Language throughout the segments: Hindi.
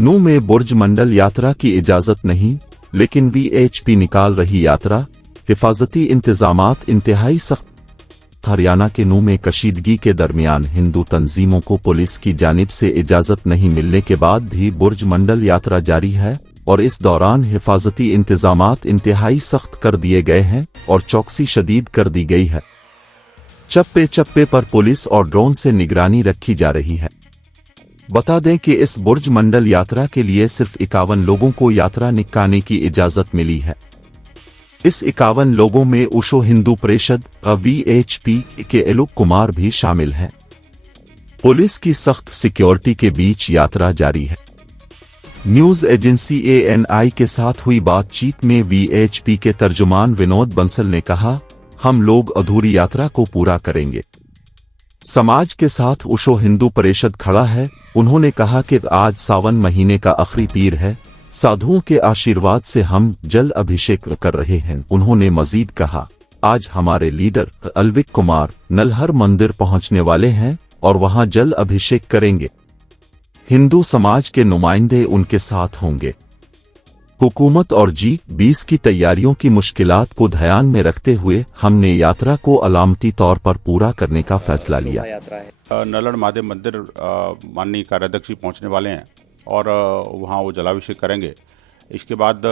नू में बुर्ज मंडल यात्रा की इजाजत नहीं, लेकिन वीएचपी निकाल रही यात्रा। हिफाजती इंतजामात इंतहाई सख्त। हरियाणा के नू में कशीदगी के दरमियान हिंदू तंजीमों को पुलिस की जानिब से इजाजत नहीं मिलने के बाद भी बुर्ज मंडल यात्रा जारी है और इस दौरान हिफाजती इंतजामात इंतहाई सख्त कर दिए गए हैं और चौकसी शदीद कर दी गई है। चप्पे चप्पे पर पुलिस और ड्रोन से निगरानी रखी जा रही है। बता दें कि इस बुर्ज मंडल यात्रा के लिए सिर्फ 51 लोगों को यात्रा निकालने की इजाजत मिली है। इस 51 लोगों में उशो हिंदू परिषद वीएचपी के एलोक कुमार भी शामिल हैं। पुलिस की सख्त सिक्योरिटी के बीच यात्रा जारी है। न्यूज एजेंसी ANI के साथ हुई बातचीत में वीएचपी के तर्जुमान विनोद बंसल ने कहा, हम लोग अधूरी यात्रा को पूरा करेंगे। समाज के साथ उशो हिंदू परिषद खड़ा है। उन्होंने कहा कि आज सावन महीने का आखिरी पीर है, साधुओं के आशीर्वाद से हम जल अभिषेक कर रहे हैं। उन्होंने मजीद कहा, आज हमारे लीडर अलविक कुमार नलहर मंदिर पहुंचने वाले हैं और वहां जल अभिषेक करेंगे। हिंदू समाज के नुमाइंदे उनके साथ होंगे। हुकूमत और G20 की तैयारियों की मुश्किलात को ध्यान में रखते हुए हमने यात्रा को अलामती तौर पर पूरा करने का फैसला लिया। नलहर महादेव मंदिर माननीय कार्याध्यक्ष जी पहुँचने वाले हैं और वहाँ वो जलाभिषेक करेंगे। इसके बाद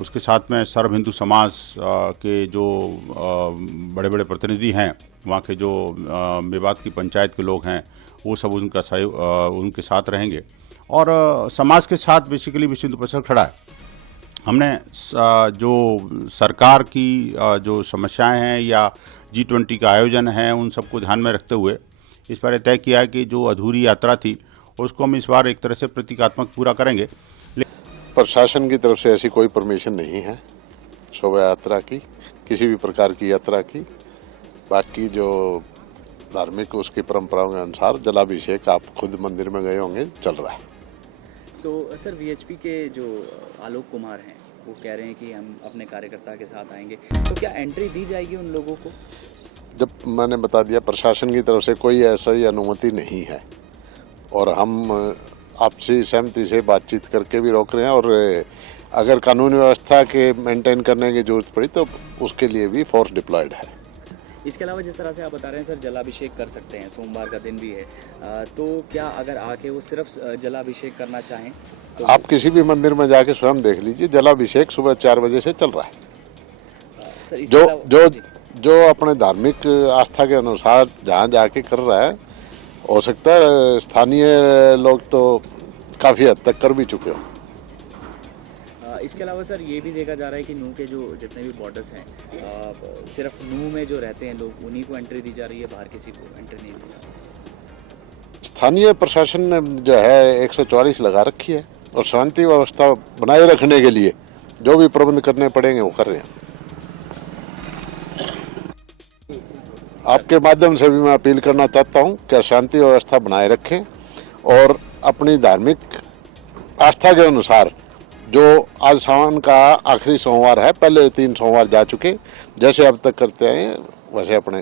उसके साथ में सर्व हिंदू समाज के जो बड़े बड़े प्रतिनिधि हैं, वहाँ के जो मेवात की पंचायत के लोग हैं, वो सब उनके साथ रहेंगे और समाज के साथ बेसिकली विश्व हिंदू परिषद खड़ा है। हमने जो सरकार की जो समस्याएं हैं या G20 का आयोजन है, उन सबको ध्यान में रखते हुए इस बार तय किया है कि जो अधूरी यात्रा थी उसको हम इस बार एक तरह से प्रतीकात्मक पूरा करेंगे। प्रशासन की तरफ से ऐसी कोई परमिशन नहीं है शोभा यात्रा की, किसी भी प्रकार की यात्रा की। बाकी जो धार्मिक उसकी परंपराओं के अनुसार जलाभिषेक आप खुद मंदिर में गए होंगे, चल रहा है। तो सर वीएचपी के जो आलोक कुमार हैं वो कह रहे हैं कि हम अपने कार्यकर्ता के साथ आएंगे, तो क्या एंट्री दी जाएगी उन लोगों को? जब मैंने बता दिया, प्रशासन की तरफ से कोई ऐसा ही अनुमति नहीं है और हम आपसी सहमति से बातचीत करके भी रोक रहे हैं और अगर कानून व्यवस्था के मेंटेन करने की जरूरत पड़ी तो उसके लिए भी फोर्स डिप्लॉयड है। इसके अलावा जिस तरह से आप बता रहे हैं सर, जलाभिषेक कर सकते हैं, सोमवार का दिन भी है, तो क्या अगर आके वो सिर्फ जलाभिषेक करना चाहें तो आप किसी भी मंदिर में जाके स्वयं देख लीजिए, जलाभिषेक सुबह 4 बजे से चल रहा है। जो अपने धार्मिक आस्था के अनुसार जहाँ जाके कर रहा है, हो सकता है स्थानीय लोग तो काफ़ी हद तक कर भी चुके हो। इसके अलावा सर ये भी देखा जा रहा है कि नू के जो जितने भी बॉर्डर्स हैं, सिर्फ नू में जो रहते हैं लोग उन्हीं को एंट्री दी जा रही है, बाहर किसी को एंट्री नहीं दी जा रही। स्थानीय प्रशासन ने जो है 144 लगा रखी है और शांति व्यवस्था बनाए रखने के लिए जो भी प्रबंध करने पड़ेंगे वो कर रहे हैं। आपके माध्यम से भी मैं अपील करना चाहता हूं कि शांति व्यवस्था बनाए रखें और अपनी धार्मिक आस्था के अनुसार, जो आज सावन का आखिरी सोमवार है, पहले 3 सोमवार जा चुके, जैसे अब तक करते हैं वैसे अपने